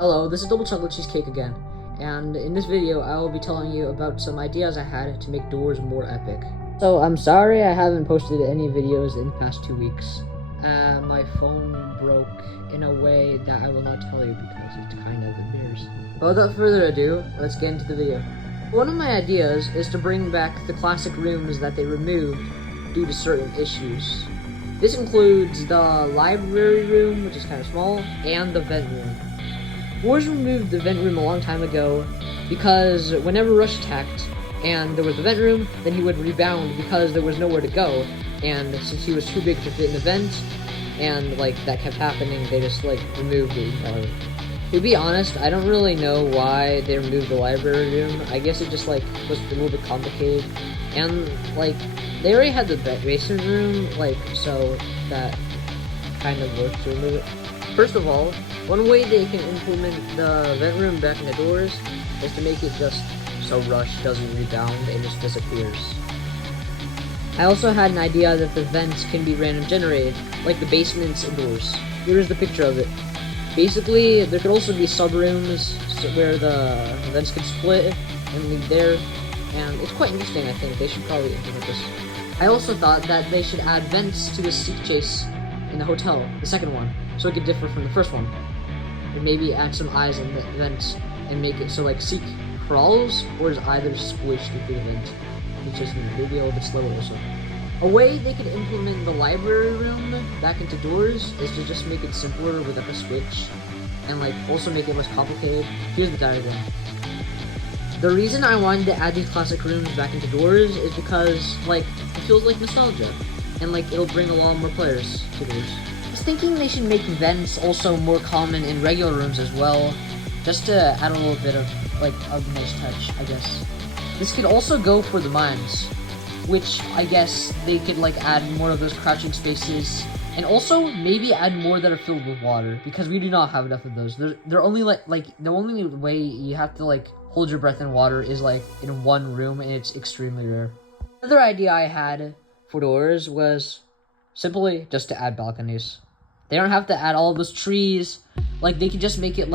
Hello, this is Double Chocolate Cheesecake again, and in this video I will be telling you about some ideas I had to make doors more epic. So I'm sorry I haven't posted any videos in the past 2 weeks. My phone broke in a way that I will not tell you because it's kind of embarrassing. But without further ado, let's get into the video. One of my ideas is to bring back the classic rooms that they removed due to certain issues. This includes the library room, which is kind of small, and the vent room. Wars removed the vent room a long time ago because whenever Rush attacked and there was the vent room, then he would rebound because there was nowhere to go, and since he was too big to fit in the vent, and that kept happening, they just removed it entirely. To be honest, I don't really know why they removed the library room. I guess it just was a little bit complicated, and they already had the basement room, so that kind of works to remove it. First of all, one way they can implement the vent room back in the doors is to make it just so Rush doesn't rebound and just disappears. I also had an idea that the vents can be random generated, like the basements and doors. Here is the picture of it. Basically, there could also be sub-rooms where the vents could split and lead there, and it's quite interesting. I think they should probably implement this. I also thought that they should add vents to the Seek Chase in the hotel, the second one, so it could differ from the first one. And maybe add some eyes in the vents and make it so Seek crawls or is either squished into the vent. It's just maybe a little bit slower also. A way they could implement the library room back into doors is to just make it simpler with a switch and also make it less complicated. Here's the diagram. The reason I wanted to add these classic rooms back into doors is because it feels like nostalgia and it'll bring a lot more players to doors. I was thinking they should make vents also more common in regular rooms as well, just to add a little bit of a nice touch, I guess. This could also go for the mines, which I guess they could add more of those crouching spaces, and also maybe add more that are filled with water, because we do not have enough of those. They're only the only way you have to hold your breath in water is in one room, and it's extremely rare. Another idea I had for doors was simply just to add balconies. They don't have to add all of those trees. They could just make it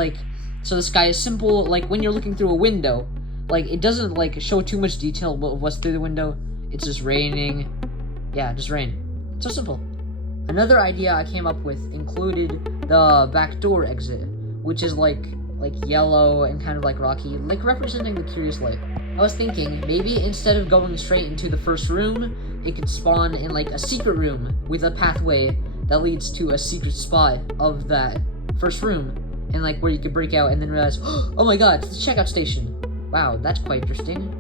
so the sky is simple. When you're looking through a window, it doesn't show too much detail of what's through the window. It's just raining. Yeah, just rain. It's so simple. Another idea I came up with included the back door exit, which is yellow and kind of rocky, representing the Curious Light. I was thinking maybe instead of going straight into the first room, it could spawn in a secret room with a pathway that leads to a secret spot of that first room, and where you could break out and then realize, oh my god, it's the checkout station. Wow, that's quite interesting.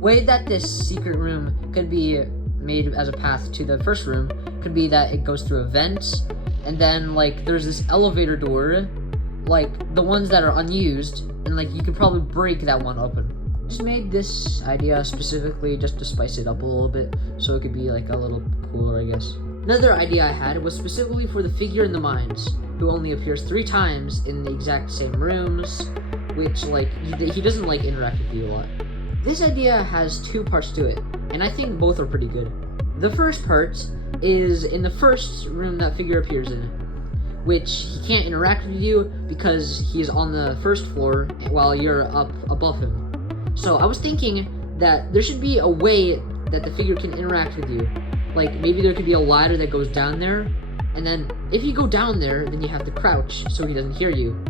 Way that this secret room could be made as a path to the first room could be that it goes through a vent, and then there's this elevator door, the ones that are unused, and you could probably break that one open. Just made this idea specifically just to spice it up a little bit, so it could be a little cooler, I guess. Another idea I had was specifically for the figure in the mines, who only appears 3 times in the exact same rooms, which he doesn't interact with you a lot. This idea has 2 parts to it, and I think both are pretty good. The first part is in the first room that figure appears in, which he can't interact with you because he's on the first floor while you're up above him. So I was thinking that there should be a way that the figure can interact with you. Maybe there could be a ladder that goes down there, and then if you go down there, then you have to crouch so he doesn't hear you.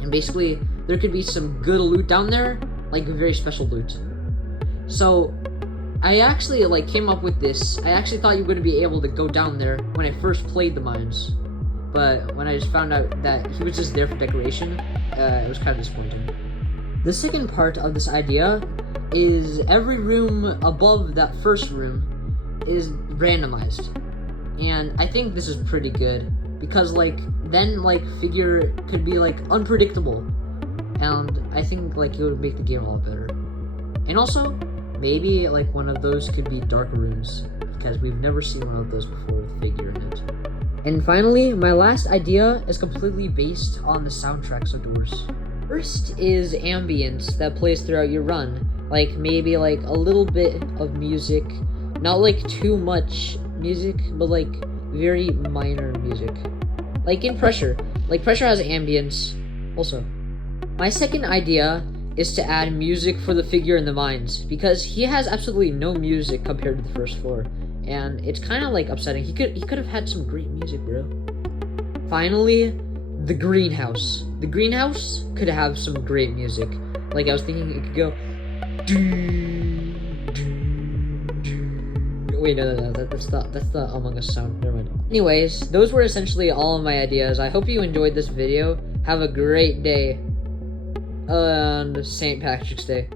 And basically, there could be some good loot down there, very special loot. So I actually came up with this. I actually thought you were going to be able to go down there when I first played the mines, but when I just found out that he was just there for decoration, it was kind of disappointing. The second part of this idea is every room above that first room is randomized, and I think this is pretty good because then figure could be unpredictable, and I think it would make the game a lot better. And also maybe one of those could be dark rooms, because we've never seen one of those before with figure in it. And finally, my last idea is completely based on the soundtracks of doors. First is ambience that plays throughout your run, maybe a little bit of music, not too much music, but very minor music. In Pressure. Pressure has ambience also. My second idea is to add music for the figure in the mines, because he has absolutely no music compared to the first floor, and it's kind of like upsetting. He could have had some great music, bro. Finally, the greenhouse. The greenhouse could have some great music. Like, I was thinking it could go. Wait, no, that's the Among Us sound. Never mind. Anyways, those were essentially all of my ideas. I hope you enjoyed this video. Have a great day. And St. Patrick's Day.